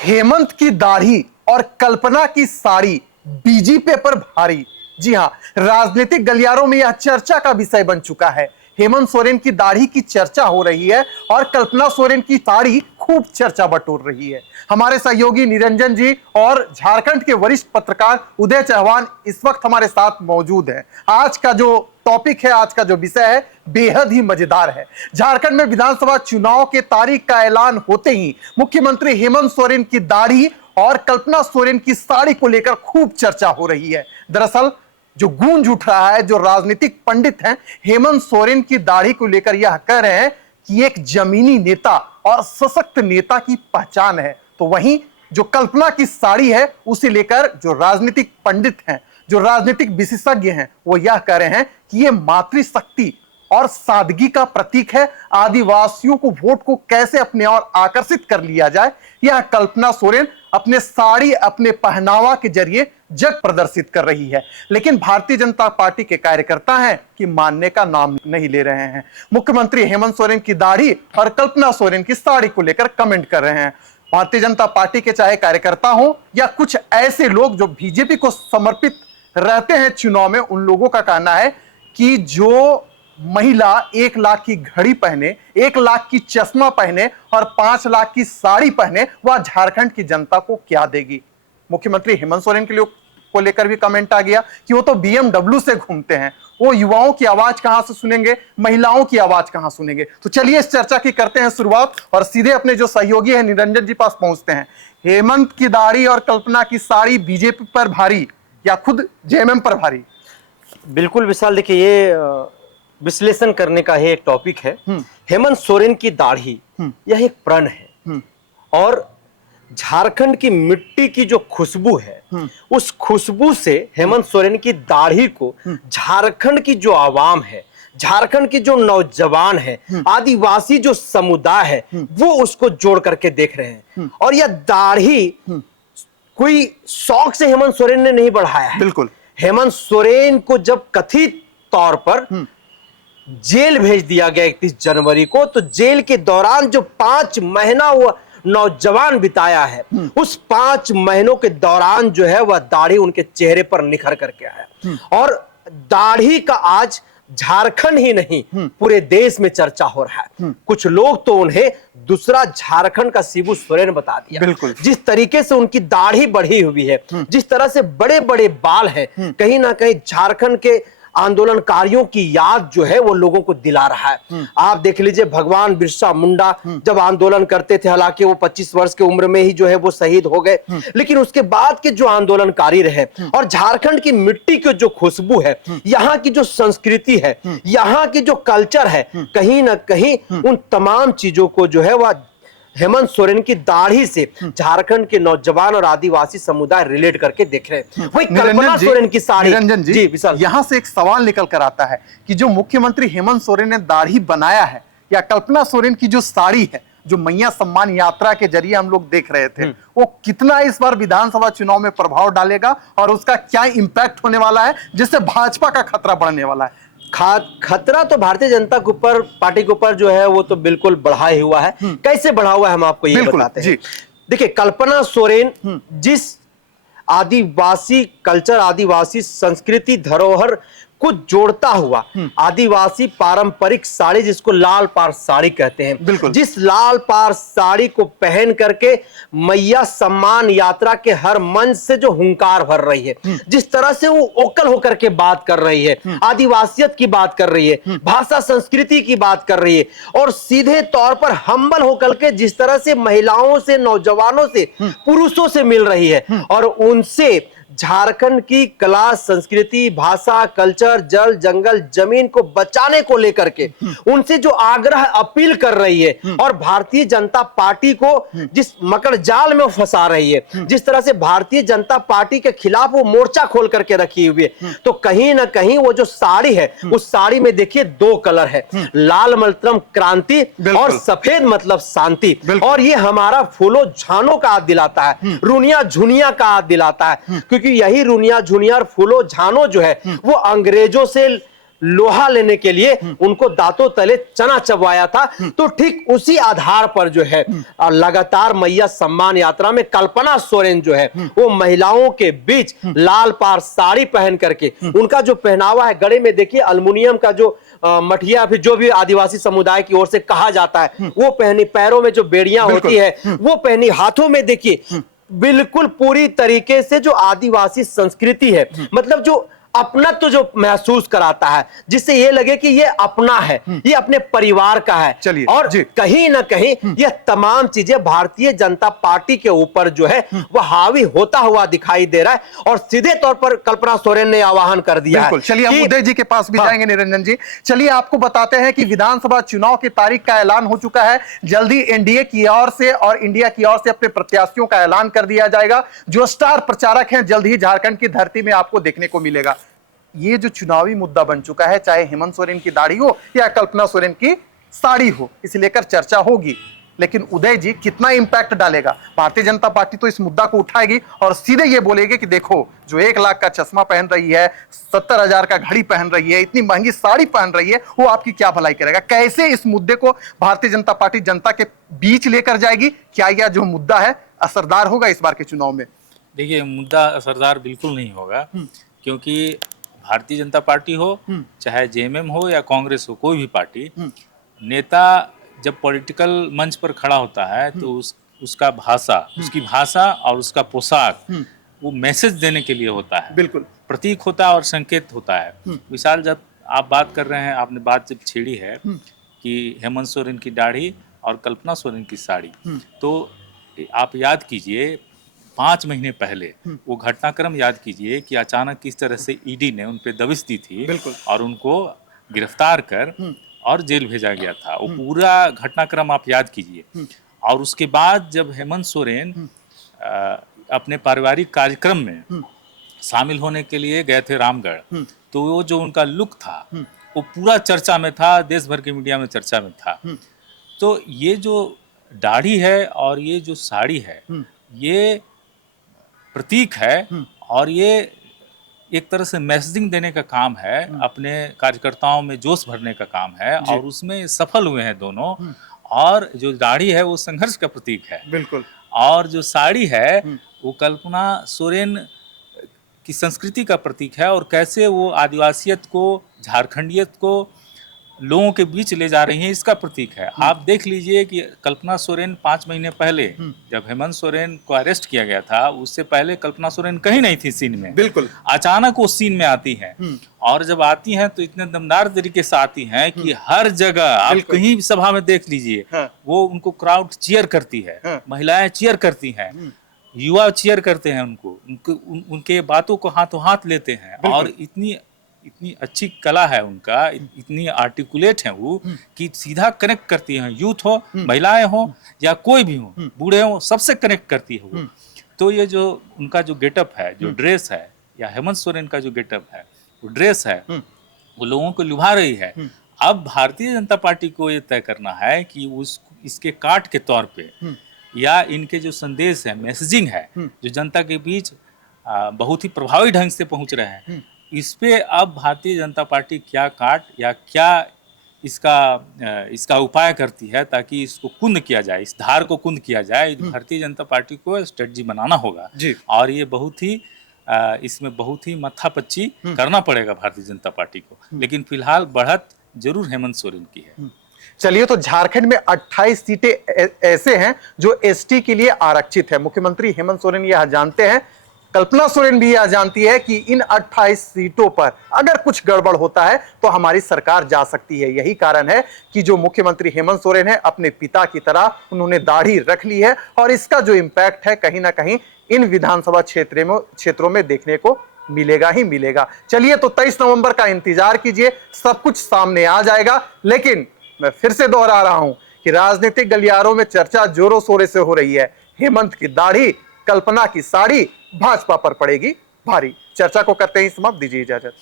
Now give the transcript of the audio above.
हेमंत की दाढ़ी और कल्पना की साड़ी बीजेपी पर भारी। जी हां, राजनीतिक गलियारों में यह चर्चा का विषय बन चुका है। हेमंत सोरेन की दाढ़ी की चर्चा हो रही है और कल्पना सोरेन की साड़ी खूब चर्चा बटोर रही है। हमारे सहयोगी निरंजन जी और झारखंड के वरिष्ठ पत्रकार उदय चौहान इस वक्त हमारे साथ मौजूद हैं। आज का जो टॉपिक है, आज का जो विषय है, बेहद ही मजेदार है। झारखंड में विधानसभा चुनाव के तारीख का ऐलान होते ही मुख्यमंत्री हेमंत सोरेन की दाढ़ी और कल्पना सोरेन की साड़ी को लेकर खूब चर्चा हो रही है। दरअसल जो गूंज उठ रहा है, जो राजनीतिक पंडित हैं, हेमंत सोरेन की दाढ़ी को लेकर यह कह रहे हैं कि एक जमीनी नेता और सशक्त नेता की पहचान है। तो वहीं जो कल्पना की साड़ी है, उसे लेकर जो राजनीतिक पंडित हैं, जो राजनीतिक विशेषज्ञ हैं, वो यह कह रहे हैं कि यह मातृशक्ति और सादगी का प्रतीक है। आदिवासियों को वोट को कैसे अपने और आकर्षित कर लिया जाए, यह कल्पना सोरेन अपने साड़ी, अपने पहनावा के जरिए जग प्रदर्शित कर रही है। लेकिन भारतीय जनता पार्टी के कार्यकर्ता हैं कि मानने का नाम नहीं ले रहे हैं। मुख्यमंत्री हेमंत सोरेन की दाढ़ी और कल्पना सोरेन की साड़ी को लेकर कमेंट कर रहे हैं। भारतीय जनता पार्टी के चाहे कार्यकर्ता हो या कुछ ऐसे लोग जो बीजेपी को समर्पित रहते हैं चुनाव में, उन लोगों का कहना है कि जो महिला 1 लाख की घड़ी पहने, 1 लाख की चश्मा पहने और 5 लाख की साड़ी पहने, वह झारखंड की जनता को क्या देगी। मुख्यमंत्री हेमंत सोरेन के लिए को लेकर भी कमेंट आ गया कि वो तो BMW से घूमते हैं, वो युवाओं की आवाज कहां से सुनेंगे, महिलाओं की आवाज कहां सुनेंगे। तो चलिए इस चर्चा की करते हैं शुरुआत और सीधे अपने जो सहयोगी है निरंजन जी पास पहुंचते हैं। हेमंत की दाढ़ी और कल्पना की साड़ी बीजेपी पर भारी या खुद जेएमएम पर भारी? बिल्कुल विशाल, देखिए ये विश्लेषण करने का है एक टॉपिक है। हेमंत सोरेन की दाढ़ी यह एक प्रण है और झारखंड की मिट्टी की जो खुशबू है, उस खुशबू से हेमंत सोरेन की दाढ़ी को झारखंड की जो आवाम है, झारखंड के जो नौजवान है, आदिवासी जो समुदाय है, वो उसको जोड़ करके देख रहे हैं। और यह दाढ़ी कोई शौक से हेमंत सोरेन ने नहीं बढ़ाया है। बिल्कुल, हेमंत सोरेन को जब कथित तौर पर जेल भेज दिया गया 31 जनवरी को, तो जेल के दौरान जो 5 महीना वो नौजवान बिताया है, उस 5 महीनों के दौरान जो है वह दाढ़ी उनके चेहरे पर निखर करके आया। और दाढ़ी का आज झारखंड ही नहीं, पूरे देश में चर्चा हो रहा है। कुछ लोग तो उन्हें दूसरा झारखंड का शिबू सोरेन बता दिया। बिल्कुल, जिस तरीके से उनकी दाढ़ी बढ़ी हुई है, जिस तरह से बड़े बड़े बाल हैं, कहीं ना कहीं झारखंड के आंदोलनकारियों की याद जो है वो लोगों को दिला रहा है। आप देख लीजिए, भगवान बिरसा मुंडा जब आंदोलन करते थे, हालांकि वो 25 वर्ष की उम्र में ही जो है वो शहीद हो गए, लेकिन उसके बाद के जो आंदोलनकारी रहे और झारखंड की मिट्टी की जो खुशबू है, यहाँ की जो संस्कृति है, यहाँ की जो कल्चर है, कहीं ना कहीं उन तमाम चीजों को जो है वह हेमंत सोरेन की दाढ़ी से झारखंड के नौजवान और आदिवासी समुदाय रिलेट करके देख रहे हैं। वही कल्पना सोरेन की साड़ी। निरंजन जी, यहां से एक सवाल निकल कर आता है कि जो मुख्यमंत्री हेमंत सोरेन ने दाढ़ी बनाया है या कल्पना सोरेन की जो साड़ी है, जो मैया सम्मान यात्रा के जरिए हम लोग देख रहे थे, वो कितना इस बार विधानसभा चुनाव में प्रभाव डालेगा और उसका क्या इंपैक्ट होने वाला है, जिससे भाजपा का खतरा बढ़ने वाला है? खतरा तो भारतीय जनता के ऊपर, पार्टी के ऊपर जो है वो तो बिल्कुल बढ़ा ही हुआ है। कैसे बढ़ा हुआ है हम आपको ये बताते हैं। देखिए, कल्पना सोरेन जिस आदिवासी कल्चर, आदिवासी संस्कृति, धरोहर को जोड़ता हुआ आदिवासी पारंपरिक साड़ी, जिसको लाल पार साड़ी कहते हैं, जिस लाल पार साड़ी को पहन करके मैया सम्मान यात्रा के हर मंच से जो हुंकार भर रही है, जिस तरह से वो ओकल होकर के बात कर रही है, आदिवासियत की बात कर रही है, भाषा संस्कृति की बात कर रही है, और सीधे तौर पर हम्बल होकर के जिस तरह से महिलाओं से, नौजवानों से, पुरुषों से मिल रही है और उनसे झारखंड की कला, संस्कृति, भाषा, कल्चर, जल, जंगल, जमीन को बचाने को लेकर के उनसे जो आग्रह, अपील कर रही है और भारतीय जनता पार्टी को जिस मकर जाल में फंसा रही है, जिस तरह से भारतीय जनता पार्टी के खिलाफ वो मोर्चा खोल करके रखी हुई है, तो कहीं ना कहीं वो जो साड़ी है, उस साड़ी में देखिए 2 कलर है, लाल मतलब क्रांति और सफेद मतलब शांति। और ये हमारा फूलो झानो का याद दिलाता है, रुनिया झुनिया का याद दिलाता है, क्योंकि यही रुनिया झुनिया और फूलो झानो जो है वो अंग्रेजों से लोहा लेने के लिए उनको दांतों तले चना चबवाया था। तो ठीक उसी आधार पर जो है लगातार मैया सम्मान यात्रा में कल्पना सोरेन जो है वो महिलाओं के बीच लाल पार साड़ी पहन करके, उनका जो पहनावा है, गले में देखिए अल्युमिनियम का जो मठिया, फिर जो भी आदिवासी समुदाय की ओर से कहा जाता है वो पहनी, पैरों में जो बेड़ियां होती है वो पहनी, हाथों में देखिए बिल्कुल पूरी तरीके से जो आदिवासी संस्कृति है, मतलब जो अपना तो जो महसूस कराता है, जिससे ये लगे कि ये अपना है, ये अपने परिवार का है। चलिए, और कहीं ना कहीं ये तमाम चीजें भारतीय जनता पार्टी के ऊपर जो है वह हावी होता हुआ दिखाई दे रहा है। और सीधे तौर पर कल्पना सोरेन ने आह्वान कर दिया है। चलिए हम उदय जी के पास भी जाएंगे निरंजन जी। चलिए आपको बताते हैं कि विधानसभा चुनाव की तारीख का ऐलान हो चुका है। जल्दी एनडीए की ओर से और इंडिया की ओर से अपने प्रत्याशियों का ऐलान कर दिया जाएगा। जो स्टार प्रचारक हैं जल्द ही झारखंड की धरती में आपको देखने को मिलेगा। ये जो चुनावी मुद्दा बन चुका है, चाहे हेमंत सोरेन की दाढ़ी हो या कल्पना सोरेन की साड़ी हो, इसे लेकर चर्चा होगी। लेकिन उदय जी कितना इंपैक्ट डालेगा? भारतीय जनता पार्टी तो इस मुद्दा को उठाएगी और सीधे ये बोलेगी कि देखो, जो 1 लाख का चश्मा पहन रही है, 70,000 का घड़ी पहन रही है, इतनी महंगी साड़ी पहन रही है, वो आपकी क्या भलाई करेगा? कैसे इस मुद्दे को भारतीय जनता पार्टी जनता के बीच लेकर जाएगी? क्या यह जो मुद्दा है असरदार होगा इस बार के चुनाव में? देखिए, मुद्दा असरदार बिल्कुल नहीं होगा, क्योंकि भारतीय जनता पार्टी हो, चाहे जेएमएम हो या कांग्रेस हो, कोई भी पार्टी, नेता जब पॉलिटिकल मंच पर खड़ा होता है तो उसका भाषा, उसकी भाषा और उसका पोशाक वो मैसेज देने के लिए होता है, बिल्कुल प्रतीक होता है और संकेत होता है। विशाल, जब आप बात कर रहे हैं, आपने बात जब छेड़ी है कि हेमंत सोरेन की दाढ़ी और कल्पना सोरेन की साड़ी, तो आप याद कीजिए 5 महीने पहले वो घटनाक्रम याद कीजिए कि अचानक किस तरह से ईडी ने उन पे दबिश दी थी और उनको गिरफ्तार कर और जेल भेजा गया था। वो पूरा घटनाक्रम आप याद कीजिए। और उसके बाद जब हेमंत सोरेन अपने पारिवारिक कार्यक्रम में शामिल होने के लिए गए थे रामगढ़, तो वो जो उनका लुक था वो पूरा चर्चा में था, देश भर के मीडिया में चर्चा में था। तो ये जो दाढ़ी है और ये जो साड़ी है, ये प्रतीक है और ये एक तरह से मैसेजिंग देने का काम है, अपने कार्यकर्ताओं में जोश भरने का काम है, और उसमें सफल हुए हैं दोनों। और जो दाढ़ी है वो संघर्ष का प्रतीक है, बिल्कुल, और जो साड़ी है वो कल्पना सोरेन की संस्कृति का प्रतीक है, और कैसे वो आदिवासियत को, झारखंडियत को लोगों के बीच ले जा रही हैं, इसका प्रतीक है। आप देख लीजिए कि कल्पना सोरेन 5 महीने पहले जब हेमंत सोरेन को अरेस्ट किया गया था, उससे पहले कल्पना सोरेन कहीं नहीं थी सीन में। बिल्कुल, अचानक वो सीन में आती हैं, और जब आती हैं तो इतने दमदार तरीके से आती हैं कि हर जगह आप कहीं भी सभा में देख लीजिए, वो उनको क्राउड चीयर करती है, महिलाएं चीयर करती हैं, युवा चीयर करते हैं उनको, उनके बातों को हाथों हाथ लेते हैं। और इतनी अच्छी कला है उनका, इतनी आर्टिकुलेट है वो कि सीधा कनेक्ट करती हैं, यूथ हो, महिलाएं हो या कोई भी हो, बूढ़े हो, सबसे कनेक्ट करती है वो। तो ये जो उनका जो गेटअप है, जो ड्रेस है, या हेमंत सोरेन का जो गेटअप है, वो ड्रेस है, वो लोगों को लुभा रही है। अब भारतीय जनता पार्टी को ये तय करना है कि इसके काट के तौर पे या इनके जो संदेश है, मैसेजिंग है, जो जनता के बीच बहुत ही प्रभावी ढंग से पहुंच रहे हैं, इस पे अब भारतीय जनता पार्टी क्या काट या क्या इसका उपाय करती है ताकि इसको कुंद किया जाए, इस धार को कुंद किया जाए। भारतीय जनता पार्टी को स्ट्रेटजी बनाना होगा और ये इसमें बहुत ही मत्थापच्ची करना पड़ेगा भारतीय जनता पार्टी को। लेकिन फिलहाल बढ़त जरूर हेमंत सोरेन की है। चलिए, तो झारखंड में 28 सीटें ऐसे हैं जो एसटी के लिए आरक्षित है। मुख्यमंत्री हेमंत सोरेन यह जानते हैं, कल्पना सोरेन भी यह जानती है कि इन 28 सीटों पर अगर कुछ गड़बड़ होता है तो हमारी सरकार जा सकती है। यही कारण है कि जो मुख्यमंत्री हेमंत सोरेन है, अपने पिता की तरह उन्होंने दाढ़ी रख ली है, और इसका जो इम्पैक्ट है कहीं ना कहीं इन विधानसभा क्षेत्रों में देखने को मिलेगा ही मिलेगा। चलिए, तो 23 नवंबर का इंतजार कीजिए, सब कुछ सामने आ जाएगा। लेकिन मैं फिर से दोहरा रहा हूं कि राजनीतिक गलियारों में चर्चा जोरों शोरों से हो रही है। हेमंत की दाढ़ी, कल्पना की साड़ी भाजपा पर पड़ेगी भारी। चर्चा को करते ही समाप्त, दीजिए इजाजत।